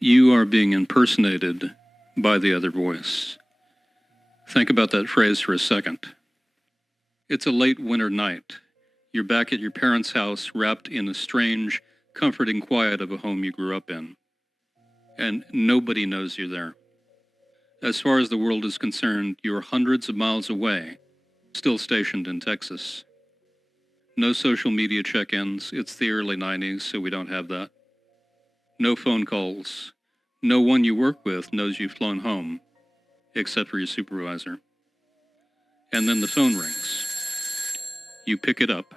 You are being impersonated by the other voice. Think about that phrase for a second. It's a late winter night. You're back at your parents' house, wrapped in the strange, comforting quiet of a home you grew up in. And nobody knows you're there. As far as the world is concerned, you're hundreds of miles away, still stationed in Texas. No social media check-ins. It's the early 90s, so we don't have that. No phone calls. No one you work with knows you've flown home, except for your supervisor. And then the phone rings. You pick it up.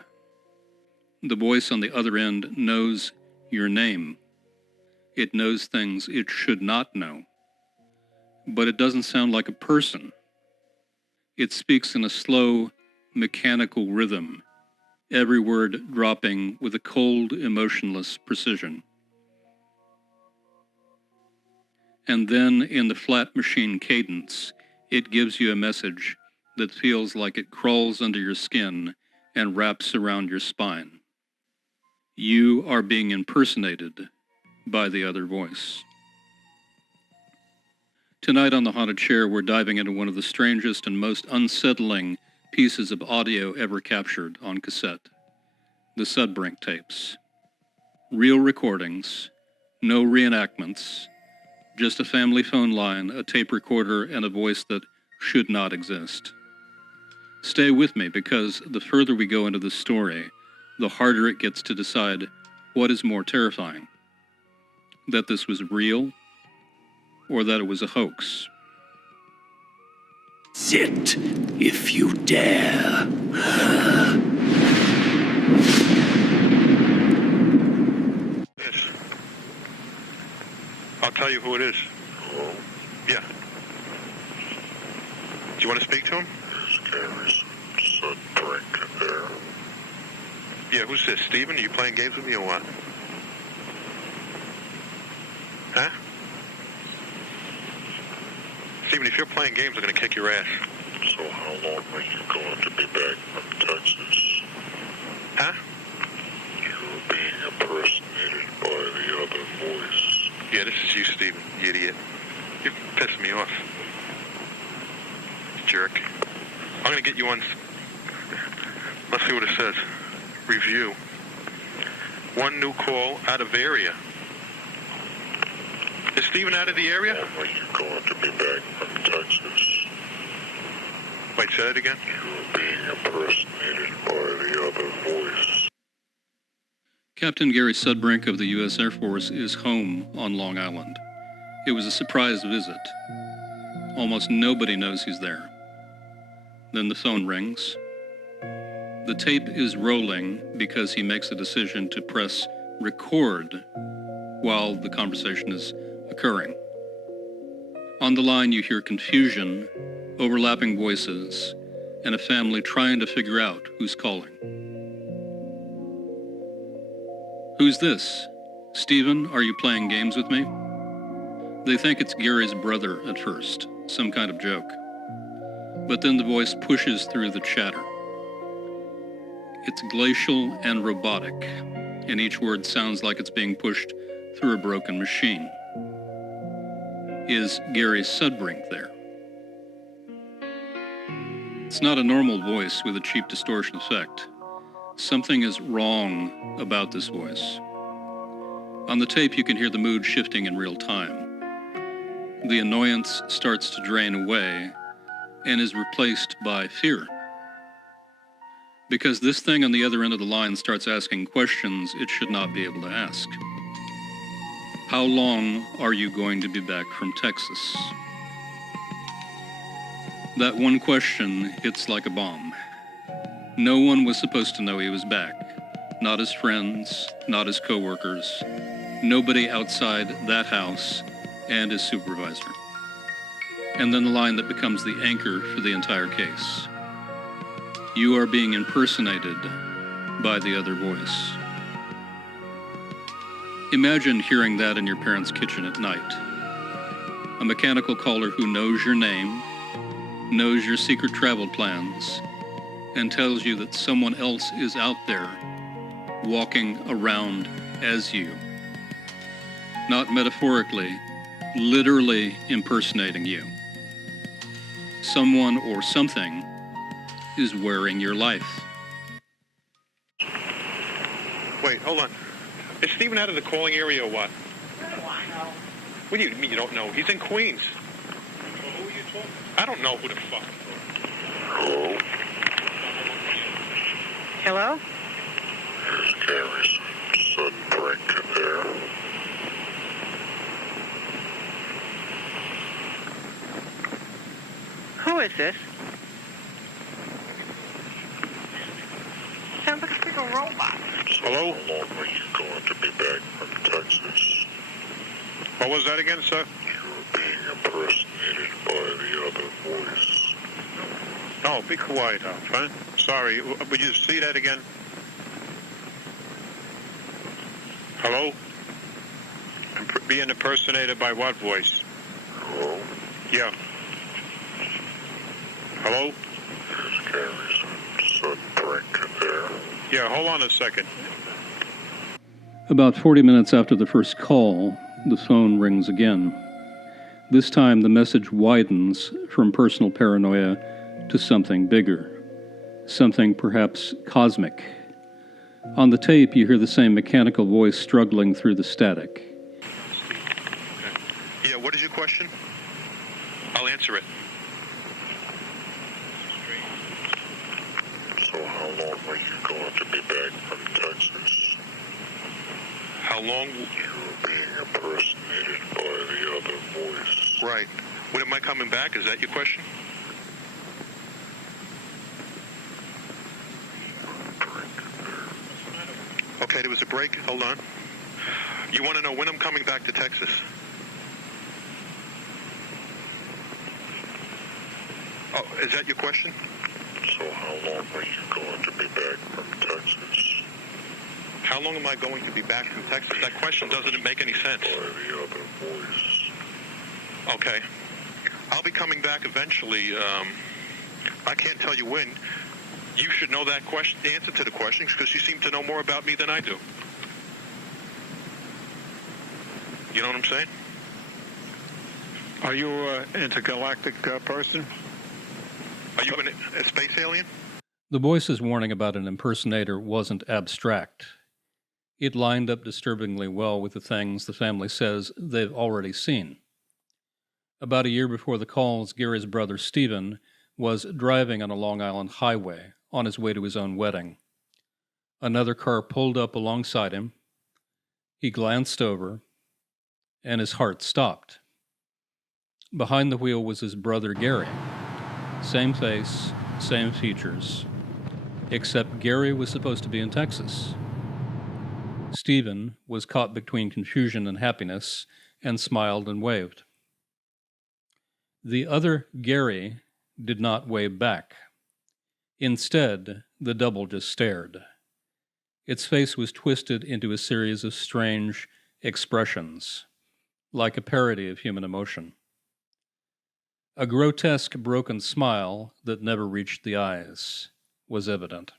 The voice on the other end knows your name. It knows things it should not know. But it doesn't sound like a person. It speaks in a slow, mechanical rhythm, every word dropping with a cold, emotionless precision. And then, in the flat machine cadence, it gives you a message that feels like it crawls under your skin and wraps around your spine. You are being impersonated by the other voice. Tonight on The Haunted Chair, we're diving into one of the strangest and most unsettling pieces of audio ever captured on cassette, the Sudbrink tapes. Real recordings, no reenactments, just a family phone line, a tape recorder, and a voice that should not exist. Stay with me, because the further we go into the story, the harder it gets to decide what is more terrifying, that this was real or that it was a hoax. Sit, if you dare. Yes. I'll tell you who it is. Hello? Yeah. Do you want to speak to him? Is Gary Sudbrink there? Yeah, who's this? Steven? Are you playing games with me or what? Huh? Steven, if you're playing games, I'm going to kick your ass. So how long are you going to be back from Texas? Huh? You're being impersonated by the other voice. Yeah, this is you, Steven, you idiot. You're pissing me off. Jerk. I'm going to get you on... Let's see what it says. Review. One new call out of area. Is Steven out of the area? How long are you going to be back from Texas? Wait, say that again? You're being impersonated by the other voice. Captain Gary Sudbrink of the U.S. Air Force is home on Long Island. It was a surprise visit. Almost nobody knows he's there. Then the phone rings. The tape is rolling because he makes a decision to press record while the conversation is occurring. On the line, you hear confusion, overlapping voices, and a family trying to figure out who's calling. Who's this? Steven, are you playing games with me? They think it's Gary's brother at first, some kind of joke. But then the voice pushes through the chatter. It's glacial and robotic, and each word sounds like it's being pushed through a broken machine. Is Gary Sudbrink there? It's not a normal voice with a cheap distortion effect. Something is wrong about this voice. On the tape, you can hear the mood shifting in real time. The annoyance starts to drain away and is replaced by fear. Because this thing on the other end of the line starts asking questions it should not be able to ask. How long are you going to be back from Texas? That one question hits like a bomb. No one was supposed to know he was back. Not his friends, not his coworkers, nobody outside that house, and his supervisor. And then the line that becomes the anchor for the entire case. You are being impersonated by the other voice. Imagine hearing that in your parents' kitchen at night. A mechanical caller who knows your name, knows your secret travel plans, and tells you that someone else is out there walking around as you. not metaphorically, literally impersonating you. Someone or something is wearing your life. Wait, hold on. Is Steven out of the calling area or what? What do you mean you don't know? He's in Queens. Well, who are you talking to? I don't know who the fuck. Hello? Hello? Is Gary Sudbrink there? Who is this? Sounds like a freaking robot. Hello? How long are you going to be back from Texas? What was that again, sir? You're being impersonated by the other voice. Oh, be quiet, huh? Sorry, would you see that again? Hello? Being impersonated by what voice? Hello? Yeah. Hello? Is Gary Sudbrink there? Yeah, hold on a second. About 40 minutes after the first call, the phone rings again. This time the message widens from personal paranoia to something bigger, something perhaps cosmic. On the tape, you hear the same mechanical voice struggling through the static. Yeah, what is your question? I'll answer it. So how long are you going to be back from Texas? How long? You're being impersonated by the other voice. Right. When am I coming back? Is that your question? Okay, there was a break. Hold on. You want to know when I'm coming back to Texas? Oh, is that your question? So how long are you going to be back from Texas? How long am I going to be back from Texas? That question doesn't make any sense. By the other voice. Okay. I'll be coming back eventually. I can't tell you when. You should know that question, the answer to the questions, because you seem to know more about me than I do. You know what I'm saying? Are you an intergalactic person? Are you a space alien? The voice's warning about an impersonator wasn't abstract. It lined up disturbingly well with the things the family says they've already seen. About a year before the calls, Gary's brother Stephen was driving on a Long Island highway on his way to his own wedding. Another car pulled up alongside him. He glanced over, and his heart stopped. Behind the wheel was his brother Gary. Same face, same features, except Gary was supposed to be in Texas. Stephen was caught between confusion and happiness and smiled and waved. The other Gary did not wave back. Instead, the double just stared. Its face was twisted into a series of strange expressions, like a parody of human emotion. A grotesque, broken smile that never reached the eyes was evident.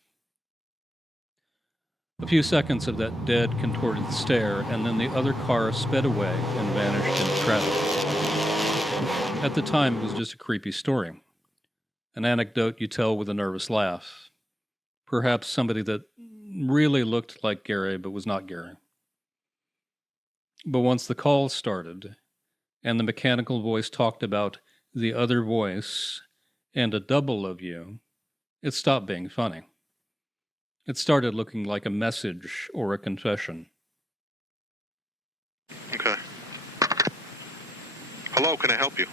A few seconds of that dead, contorted stare, and then the other car sped away and vanished into traffic. At the time, it was just a creepy story. An anecdote you tell with a nervous laugh. Perhaps somebody that really looked like Gary, but was not Gary. But once the call started, and the mechanical voice talked about the other voice and a double of you, it stopped being funny. It started looking like a message or a confession. Okay. Hello, can I help you?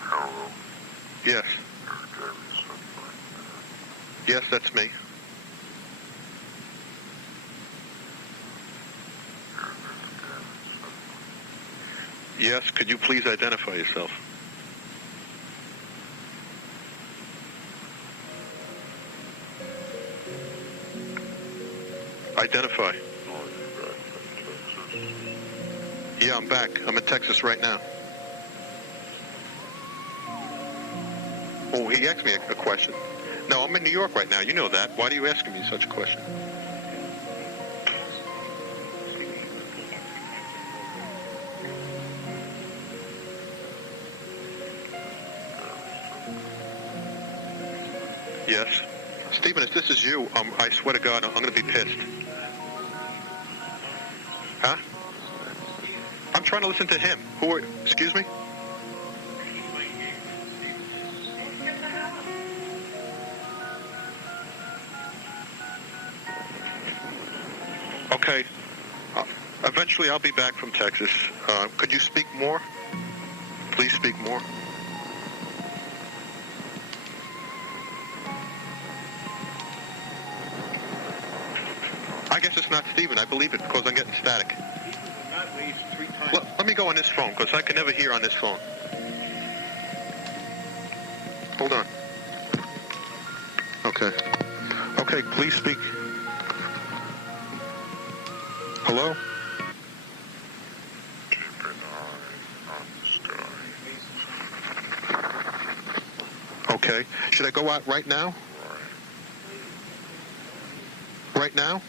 Hello? Yes. Is Gary Sudbrink there? Yes, that's me. Yes, could you please identify yourself? Identify. Are you back in Texas? Yeah, I'm back. I'm in Texas right now. Oh, he asked me a question. No, I'm in New York right now. You know that. Why are you asking me such a question? Yes. Stephen, if this is you, I swear to God, I'm going to be pissed. Huh? I'm trying to listen to him. Excuse me? Okay. Eventually, I'll be back from Texas. Could you speak more? Please speak more. I guess it's not Stephen. I believe it because I'm getting static. Let me go on this phone because I can never hear on this phone. Hold on. Okay. Okay, please speak. Hello? Keep an eye on the sky. Okay. Should I go out right now? Right now?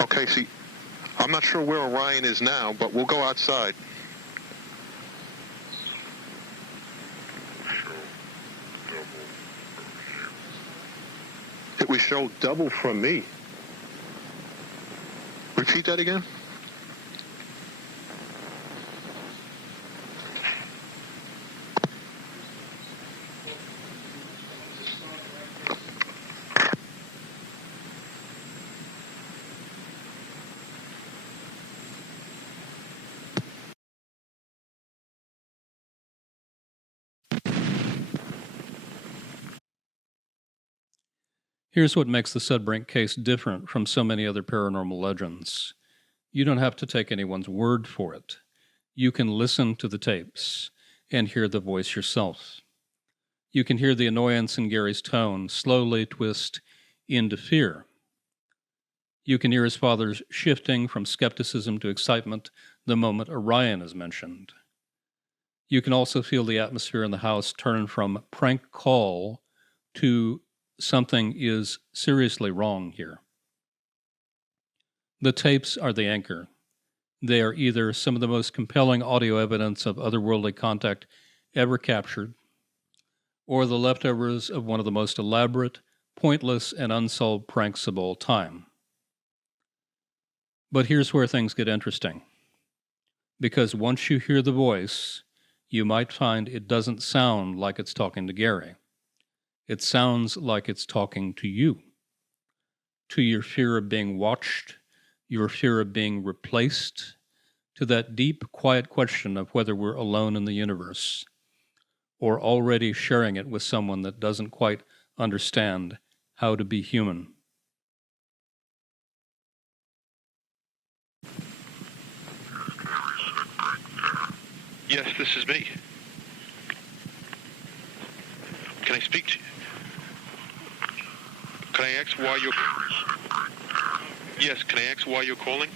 Okay, see, I'm not sure where Orion is now, but we'll go outside. It will show double from me. Repeat that again? Here's what makes the Sudbrink case different from so many other paranormal legends. You don't have to take anyone's word for it. You can listen to the tapes and hear the voice yourself. You can hear the annoyance in Gary's tone slowly twist into fear. You can hear his father's shifting from skepticism to excitement the moment Orion is mentioned. You can also feel the atmosphere in the house turn from prank call to something is seriously wrong here. The tapes are the anchor. They are either some of the most compelling audio evidence of otherworldly contact ever captured, or the leftovers of one of the most elaborate, pointless, and unsolved pranks of all time. But here's where things get interesting. Because once you hear the voice, you might find it doesn't sound like it's talking to Gary. It sounds like it's talking to you, to your fear of being watched, your fear of being replaced, to that deep, quiet question of whether we're alone in the universe, or already sharing it with someone that doesn't quite understand how to be human. Yes, this is me. Can I speak to you? Can I ask why you're... Yes, can I ask why you're calling?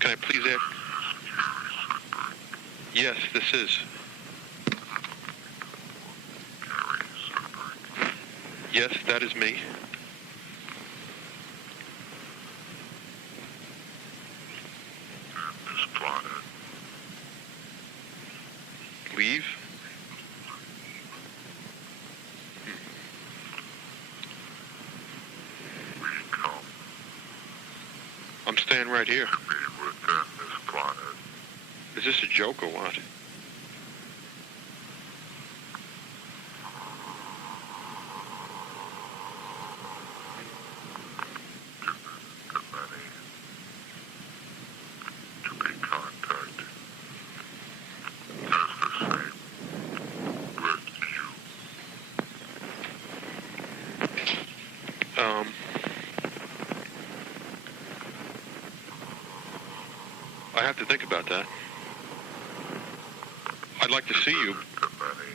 Can I please ask? Yes, this is. Yes, that is me. This planet. Leave? We come I'm staying right here. to be within this planet. Is this a joke or what? The many to be contacted as the same with you. I have to think about that. I'd like to see you. The many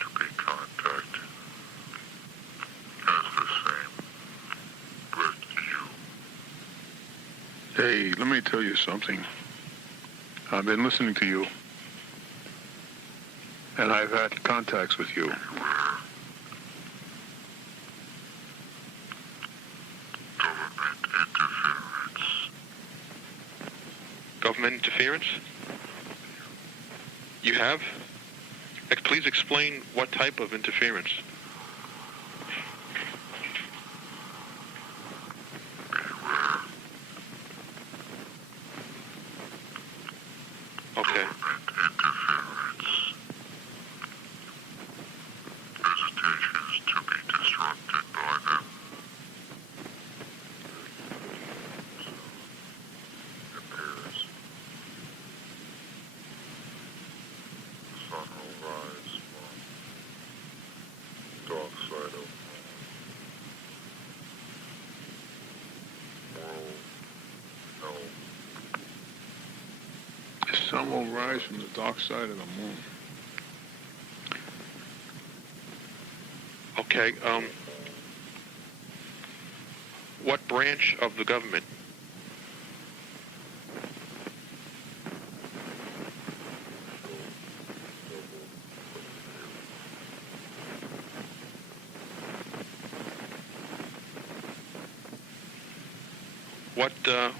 to be contacted as the same with you. Hey, let me tell you something. I've been listening to you, and I've had contacts with you. Government interference government interference? You have? Please explain what type of interference. Okay. Interference. Visitations to be disrupted by them. Appears. Sun will rise from dark side of world. No. The sun will rise from the dark side of the moon. Okay, what branch of the government?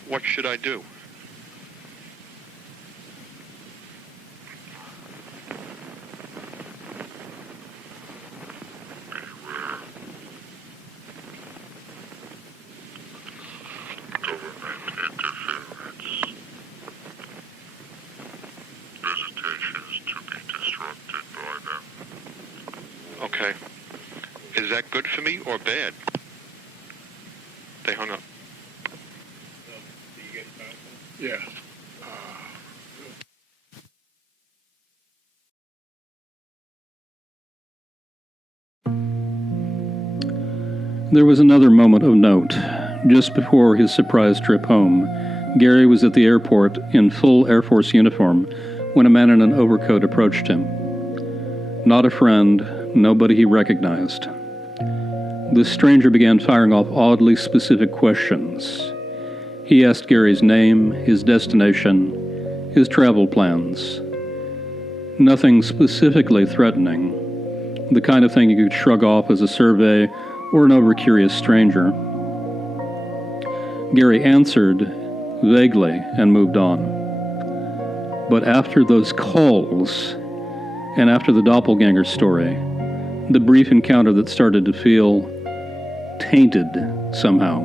What should I do? Government interference. Visitations to be disrupted by them. Okay. Is that good for me or bad? They hung up. Yeah. There was another moment of note. Just before his surprise trip home, Gary was at the airport in full Air Force uniform when a man in an overcoat approached him. Not a friend, nobody he recognized. The stranger began firing off oddly specific questions. He asked Gary's name, his destination, his travel plans. Nothing specifically threatening, the kind of thing you could shrug off as a survey or an over-curious stranger. Gary answered vaguely and moved on. But after those calls, and after the Doppleganger story, the brief encounter that started to feel tainted somehow,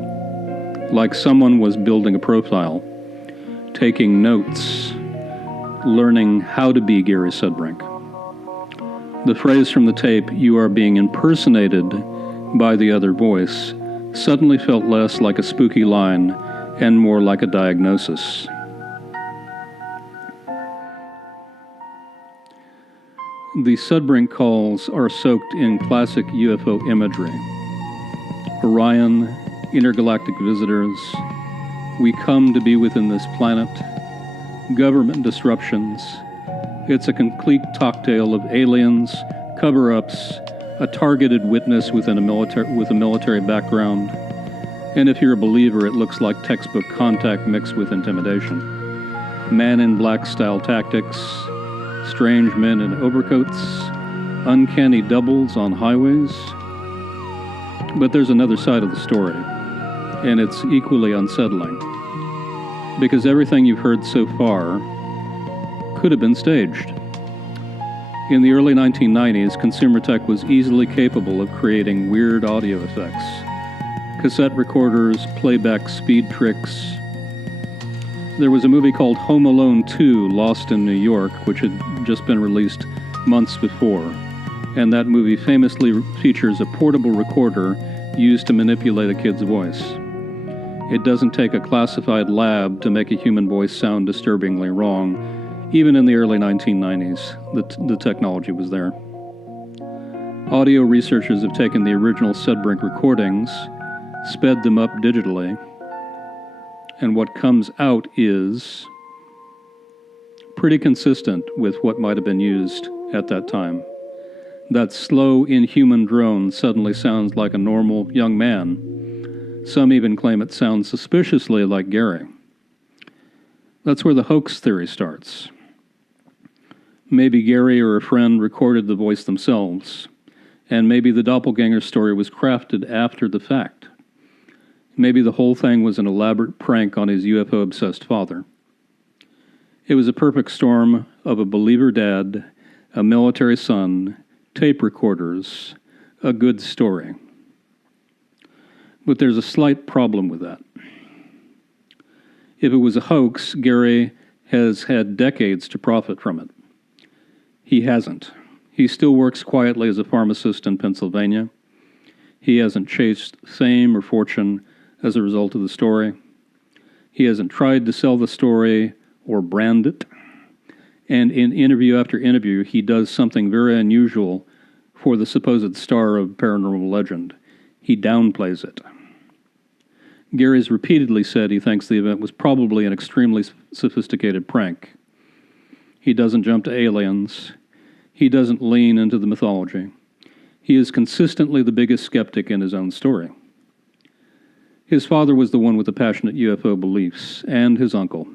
like someone was building a profile, taking notes, learning how to be Gary Sudbrink. The phrase from the tape, "You are being impersonated by the other voice," suddenly felt less like a spooky line and more like a diagnosis. The Sudbrink calls are soaked in classic UFO imagery. Orion, intergalactic visitors, we come to be within this planet, government disruptions. It's a complete cocktail of aliens, cover-ups, a targeted witness with a military background, and if you're a believer, it looks like textbook contact mixed with intimidation. Man in black style tactics, strange men in overcoats, uncanny doubles on highways. But there's another side of the story, and it's equally unsettling, because everything you've heard so far could have been staged. In the early 1990s, consumer tech was easily capable of creating weird audio effects. Cassette recorders, playback speed tricks. There was a movie called Home Alone 2, Lost in New York, which had just been released months before, and that movie famously features a portable recorder used to manipulate a kid's voice. It doesn't take a classified lab to make a human voice sound disturbingly wrong. Even in the early 1990s, the technology was there. Audio researchers have taken the original Sudbrink recordings, sped them up digitally, and what comes out is pretty consistent with what might have been used at that time. That slow, inhuman drone suddenly sounds like a normal young man. Some even claim it sounds suspiciously like Gary. That's where the hoax theory starts. Maybe Gary or a friend recorded the voice themselves, and maybe the Doppleganger story was crafted after the fact. Maybe the whole thing was an elaborate prank on his UFO-obsessed father. It was a perfect storm of a believer dad, a military son, tape recorders, a good story. But there's a slight problem with that. If it was a hoax, Gary has had decades to profit from it. He hasn't. He still works quietly as a pharmacist in Pennsylvania. He hasn't chased fame or fortune as a result of the story. He hasn't tried to sell the story or brand it. And in interview after interview, he does something very unusual for the supposed star of paranormal legend. He downplays it. Gary's repeatedly said he thinks the event was probably an extremely sophisticated prank. He doesn't jump to aliens. He doesn't lean into the mythology. He is consistently the biggest skeptic in his own story. His father was the one with the passionate UFO beliefs, and his uncle.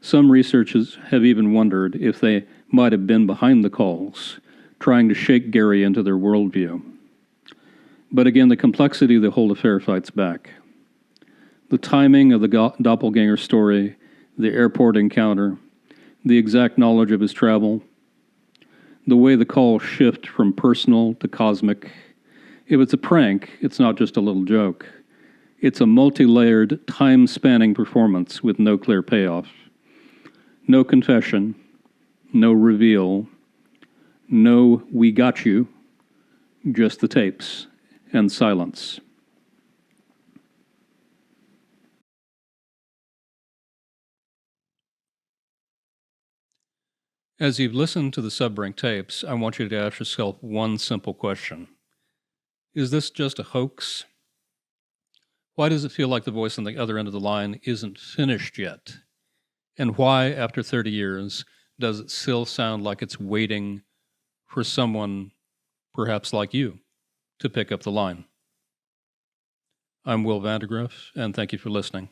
Some researchers have even wondered if they might have been behind the calls, trying to shake Gary into their worldview. But again, the complexity of the whole affair fights back. The timing of the Doppleganger story, the airport encounter, the exact knowledge of his travel, the way the calls shift from personal to cosmic. If it's a prank, it's not just a little joke. It's a multi-layered, time-spanning performance with no clear payoff. No confession, no reveal, no "we got you," just the tapes and silence. As you've listened to the Sudbrink tapes, I want you to ask yourself one simple question. Is this just a hoax? Why does it feel like the voice on the other end of the line isn't finished yet? And why, after 30 years, does it still sound like it's waiting for someone, perhaps like you, to pick up the line? I'm Will Vandergriff, and thank you for listening.